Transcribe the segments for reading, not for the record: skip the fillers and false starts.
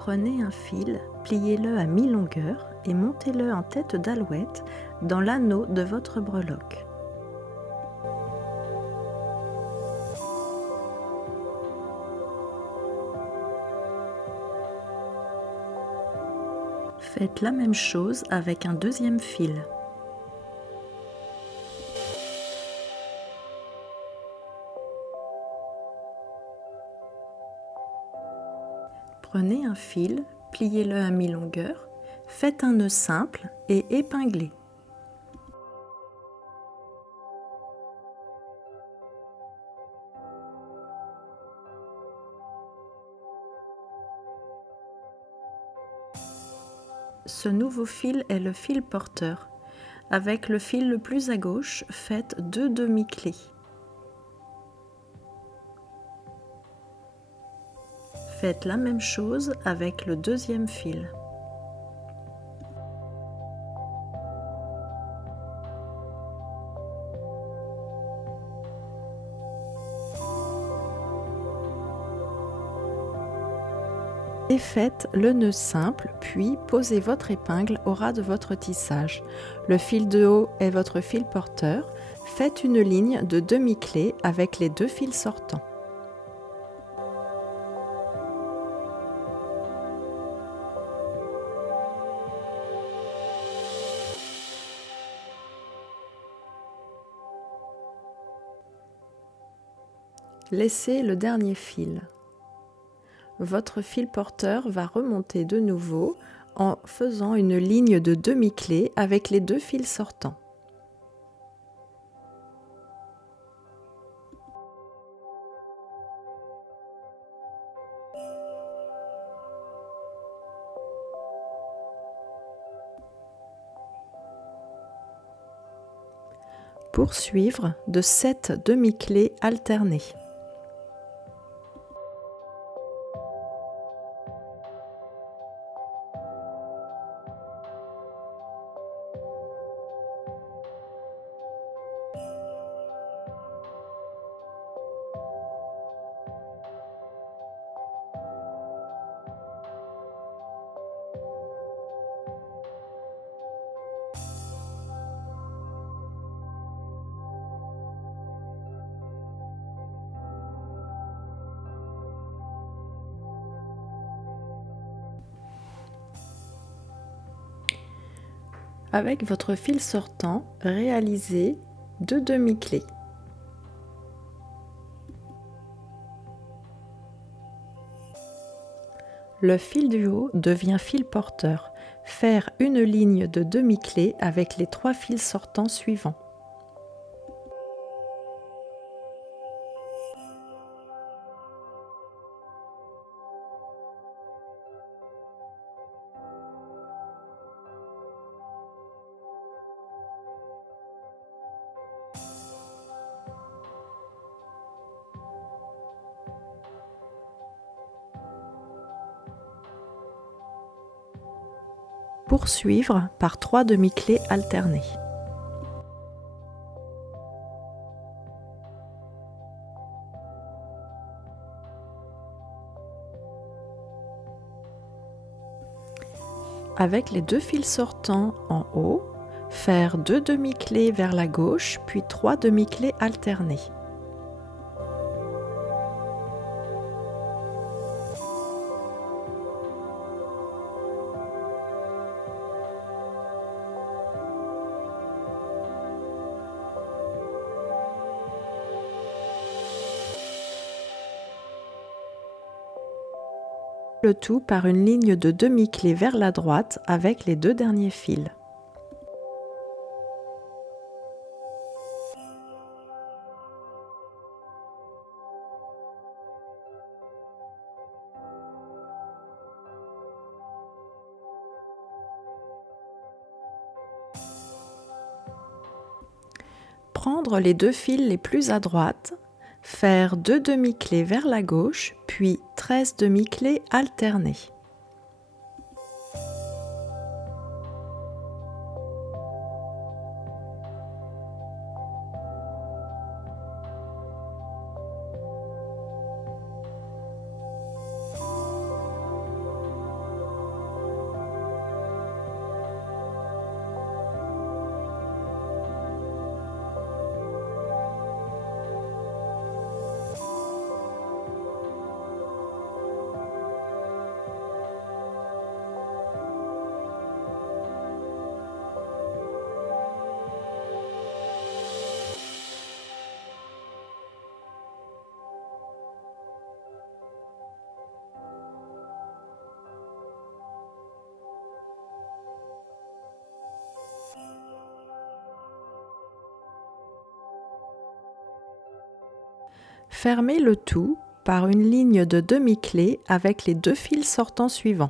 Prenez un fil, pliez-le à mi-longueur et montez-le en tête d'alouette dans l'anneau de votre breloque. Faites la même chose avec un deuxième fil. Prenez un fil, pliez-le à mi-longueur, faites un nœud simple et épinglez. Ce nouveau fil est le fil porteur. Avec le fil le plus à gauche, faites 2 demi-clés. Faites la même chose avec le deuxième fil. Et faites le nœud simple, puis posez votre épingle au ras de votre tissage. Le fil de haut est votre fil porteur. Faites une ligne de demi-clé avec les 2 fils sortants. Laissez le dernier fil. Votre fil porteur va remonter de nouveau en faisant une ligne de demi-clé avec les 2 fils sortants. Poursuivre de 7 demi-clés alternées. Avec votre fil sortant, réalisez 2 demi-clés. Le fil du haut devient fil porteur. Faire une ligne de demi-clé avec les 3 fils sortants suivants. Poursuivre par 3 demi-clés alternées. Avec les 2 fils sortants en haut, faire 2 demi-clés vers la gauche, puis 3 demi-clés alternées. Le tout par une ligne de demi-clé vers la droite avec les 2 derniers fils. Prendre les 2 fils les plus à droite, faire 2 demi-clés vers la gauche, puis 13 demi-clés alternées. Fermez le tout par une ligne de demi-clé avec les 2 fils sortants suivants.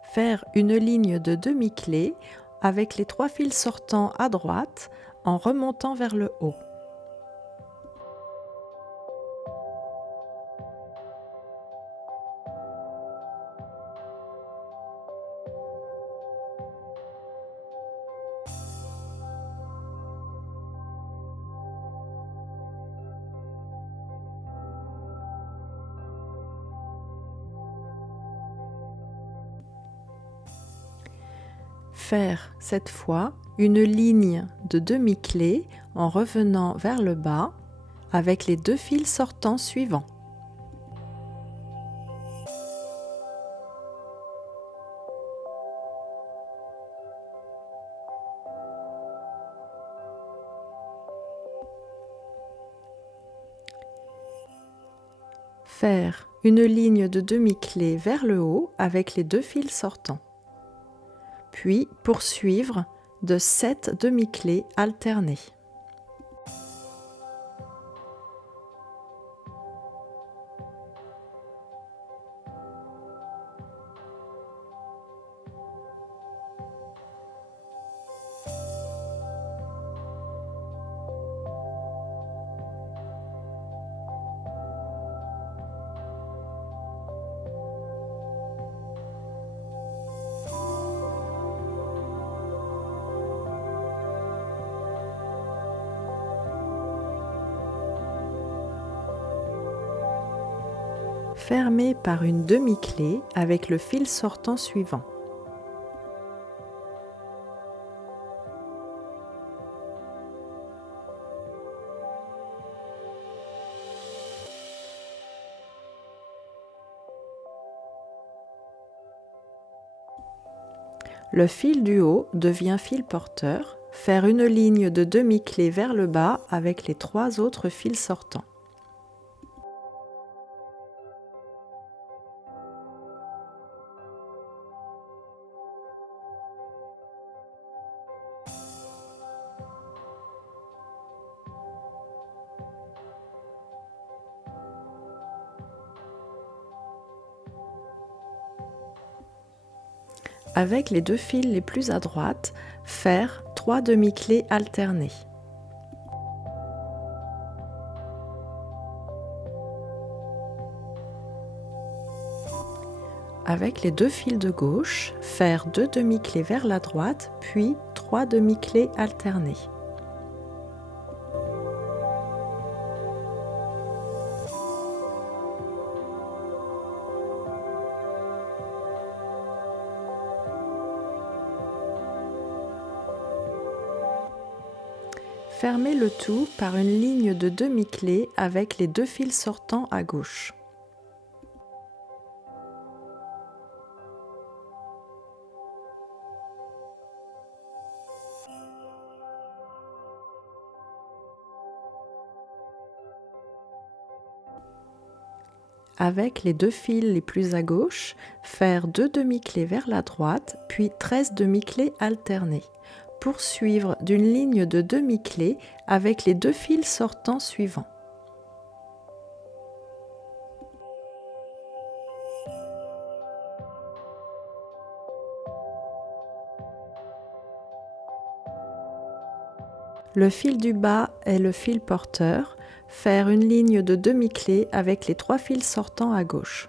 Faire une ligne de demi-clé avec les 3 fils sortants à droite en remontant vers le haut. Faire cette fois une ligne de demi-clé en revenant vers le bas avec les 2 fils sortants suivants. Faire une ligne de demi-clé vers le haut avec les 2 fils sortants. Puis poursuivre de 7 demi-clés alternées. Fermez par une demi-clé avec le fil sortant suivant. Le fil du haut devient fil porteur. Faire une ligne de demi-clé vers le bas avec les 3 autres fils sortants. Avec les 2 fils les plus à droite, faire 3 demi-clés alternées. Avec les 2 fils de gauche, faire 2 demi-clés vers la droite, puis 3 demi-clés alternées. Fermez le tout par une ligne de demi-clé avec les 2 fils sortants à gauche. Avec les 2 fils les plus à gauche, faire 2 demi-clés vers la droite, puis 13 demi-clés alternées. Poursuivre d'une ligne de demi-clé avec les 2 fils sortants suivants. Le fil du bas est le fil porteur. Faire une ligne de demi-clé avec les 3 fils sortants à gauche.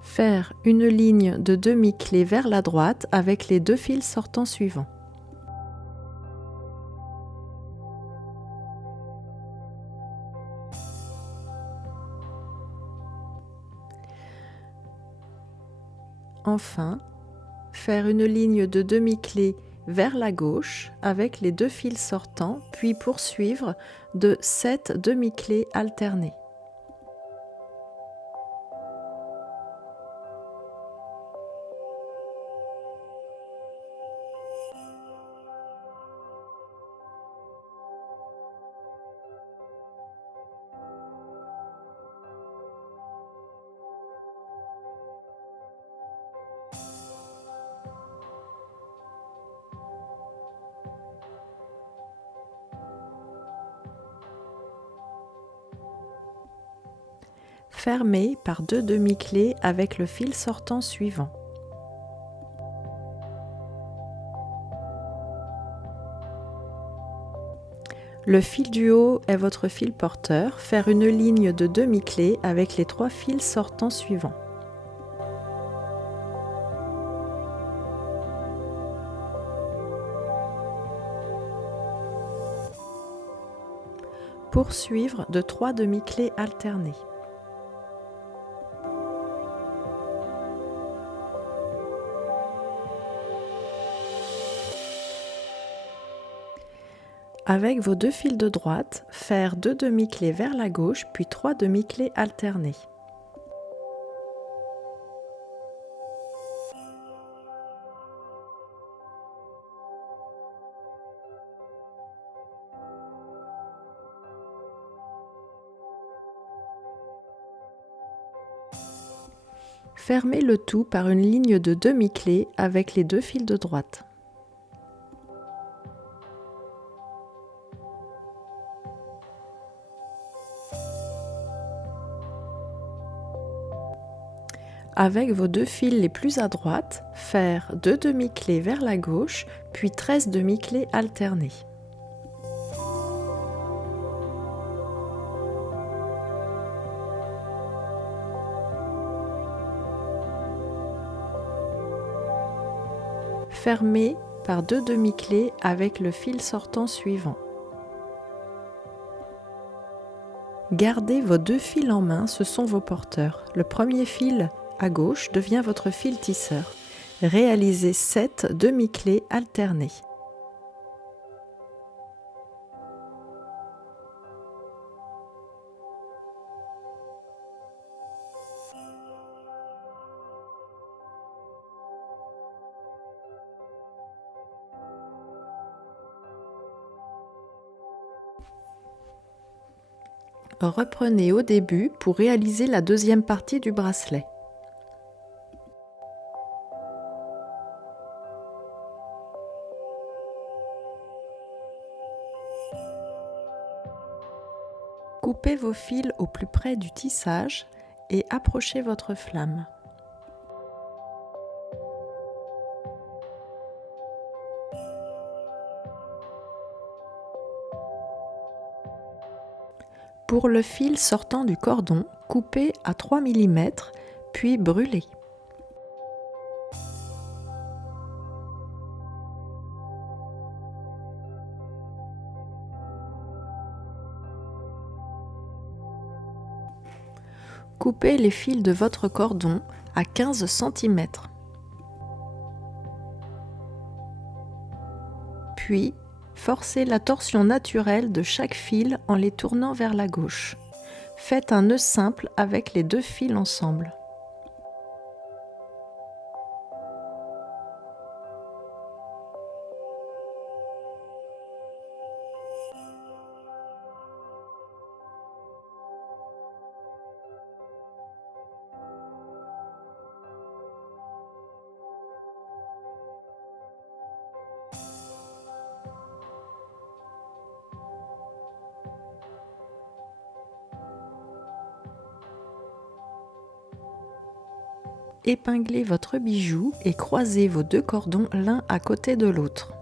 Faire une ligne de demi-clé vers la droite avec les 2 fils sortants suivants. Enfin, faire une ligne de demi-clé vers la gauche avec les 2 fils sortants, puis poursuivre de 7 demi-clés alternées. Fermez par 2 demi-clés avec le fil sortant suivant. Le fil du haut est votre fil porteur. Faire une ligne de demi-clés avec les 3 fils sortants suivants. Poursuivre de 3 demi-clés alternées. Avec vos 2 fils de droite, faire 2 demi-clés vers la gauche, puis 3 demi-clés alternées. Fermez le tout par une ligne de demi-clés avec les 2 fils de droite. Avec vos 2 fils les plus à droite, faire 2 demi-clés vers la gauche, puis 13 demi-clés alternées. Fermez par 2 demi-clés avec le fil sortant suivant. Gardez vos 2 fils en main, ce sont vos porteurs. Le premier fil à gauche devient votre fil tisseur. Réalisez 7 demi-clés alternées. Reprenez au début pour réaliser la deuxième partie du bracelet. Coupez vos fils au plus près du tissage et approchez votre flamme. Pour le fil sortant du cordon, coupez à 3 mm, puis brûlez. Coupez les fils de votre cordon à 15 cm. Puis, forcez la torsion naturelle de chaque fil en les tournant vers la gauche. Faites un nœud simple avec les 2 fils ensemble. Épinglez votre bijou et croisez vos 2 cordons l'un à côté de l'autre.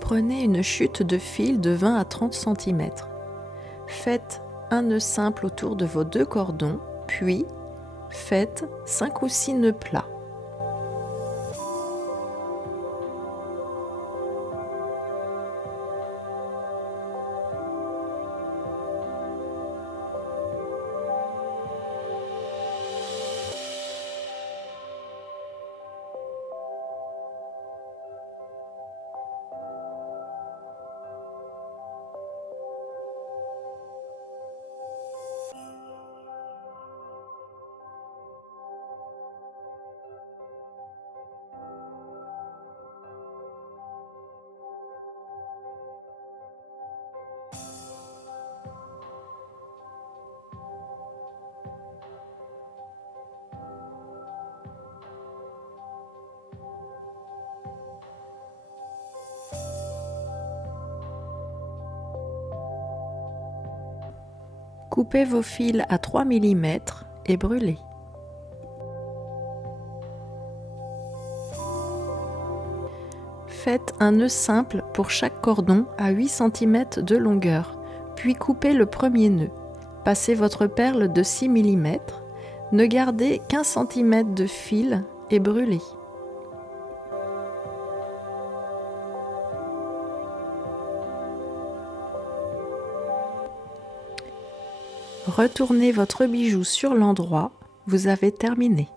Prenez une chute de fil de 20 à 30 cm. Faites un nœud simple autour de vos 2 cordons, puis faites 5 ou 6 nœuds plats. Coupez vos fils à 3 mm et brûlez. Faites un nœud simple pour chaque cordon à 8 cm de longueur, puis coupez le premier nœud. Passez votre perle de 6 mm, ne gardez qu'1 cm de fil et brûlez. Retournez votre bijou sur l'endroit, vous avez terminé.